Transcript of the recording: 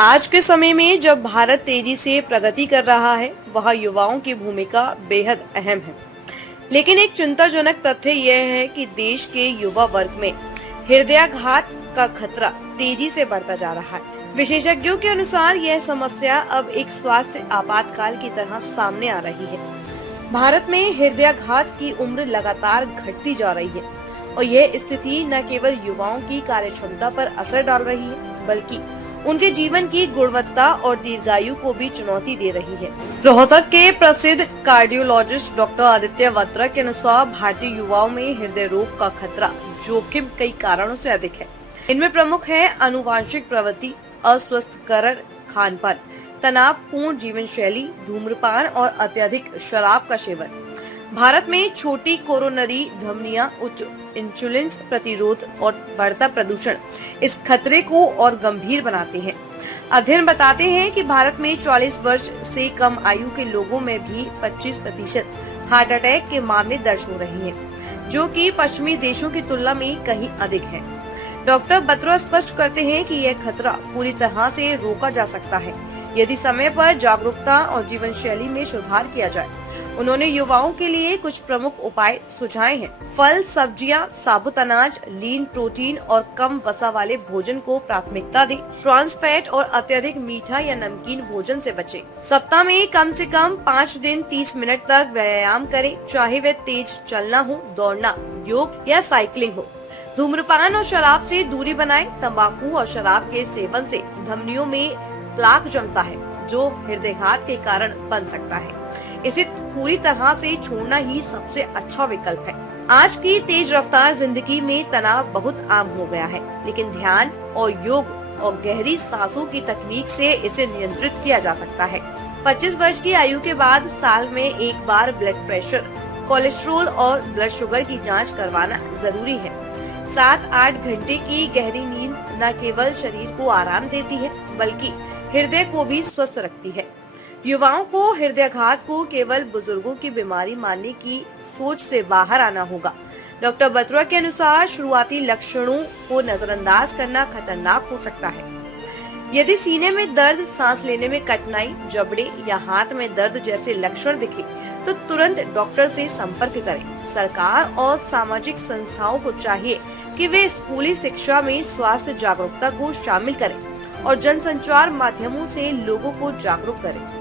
आज के समय में जब भारत तेजी से प्रगति कर रहा है, वहाँ युवाओं की भूमिका बेहद अहम है। लेकिन एक चिंताजनक तथ्य यह है कि देश के युवा वर्ग में हृदयाघात का खतरा तेजी से बढ़ता जा रहा है। विशेषज्ञों के अनुसार यह समस्या अब एक स्वास्थ्य आपातकाल की तरह सामने आ रही है। भारत में हृदयाघात की उम्र लगातार घटती जा रही है और यह स्थिति न केवल युवाओं की कार्यक्षमता पर असर डाल रही है, बल्कि उनके जीवन की गुणवत्ता और दीर्घायु को भी चुनौती दे रही है। रोहतक के प्रसिद्ध कार्डियोलॉजिस्ट डॉक्टर आदित्य वत्रा के अनुसार भारतीय युवाओं में हृदय रोग का खतरा जोखिम कई कारणों से अधिक है। इनमें प्रमुख है आनुवांशिक प्रवृत्ति, अस्वस्थकर खानपान, तनावपूर्ण जीवन शैली, धूम्रपान और अत्यधिक शराब का सेवन। भारत में छोटी कोरोनरी धमनियां, उच्च इंसुलिन प्रतिरोध और बढ़ता प्रदूषण इस खतरे को और गंभीर बनाते हैं। अध्ययन बताते हैं कि भारत में 40 वर्ष से कम आयु के लोगों में भी 25% हार्ट अटैक के मामले दर्ज हो रहे हैं, जो कि पश्चिमी देशों की तुलना में कहीं अधिक है। डॉक्टर बत्रा स्पष्ट करते हैं कि यह खतरा पूरी तरह से रोका जा सकता है यदि समय पर जागरूकता और जीवन शैली में सुधार किया जाए। उन्होंने युवाओं के लिए कुछ प्रमुख उपाय सुझाए हैं। फल, सब्जियां, साबुत अनाज, लीन प्रोटीन और कम वसा वाले भोजन को प्राथमिकता दें। ट्रांस फैट और अत्यधिक मीठा या नमकीन भोजन से बचें। सप्ताह में कम से कम 5 दिन 30 मिनट तक व्यायाम करें, चाहे वह तेज चलना हो, दौड़ना, योग या साइकिलिंग हो। धूम्रपान और शराब से दूरी बनाएं। तंबाकू और शराब के सेवन से धमनियों में प्लाक जमता है, जो हृदयाघात के कारण बन सकता है। इसे पूरी तरह से छोड़ना ही सबसे अच्छा विकल्प है। आज की तेज रफ्तार जिंदगी में तनाव बहुत आम हो गया है, लेकिन ध्यान और योग और गहरी सांसों की तकनीक से इसे नियंत्रित किया जा सकता है। 25 वर्ष की आयु के बाद साल में एक बार ब्लड प्रेशर, कोलेस्ट्रॉल और ब्लड शुगर की जांच करवाना जरूरी है। 7-8 घंटे की गहरी नींद न केवल शरीर को आराम देती है, बल्कि हृदय को भी स्वस्थ रखती है। युवाओं को हृदयाघात को केवल बुजुर्गों की बीमारी मानने की सोच से बाहर आना होगा। डॉक्टर बत्रा के अनुसार शुरुआती लक्षणों को नजरअंदाज करना खतरनाक हो सकता है। यदि सीने में दर्द, सांस लेने में कठिनाई, जबड़े या हाथ में दर्द जैसे लक्षण दिखे, तो तुरंत डॉक्टर से संपर्क करें। सरकार और सामाजिक संस्थाओं को चाहिए कि वे स्कूली शिक्षा में स्वास्थ्य जागरूकता को शामिल करें और जनसंचार माध्यमों से लोगों को जागरूक करें।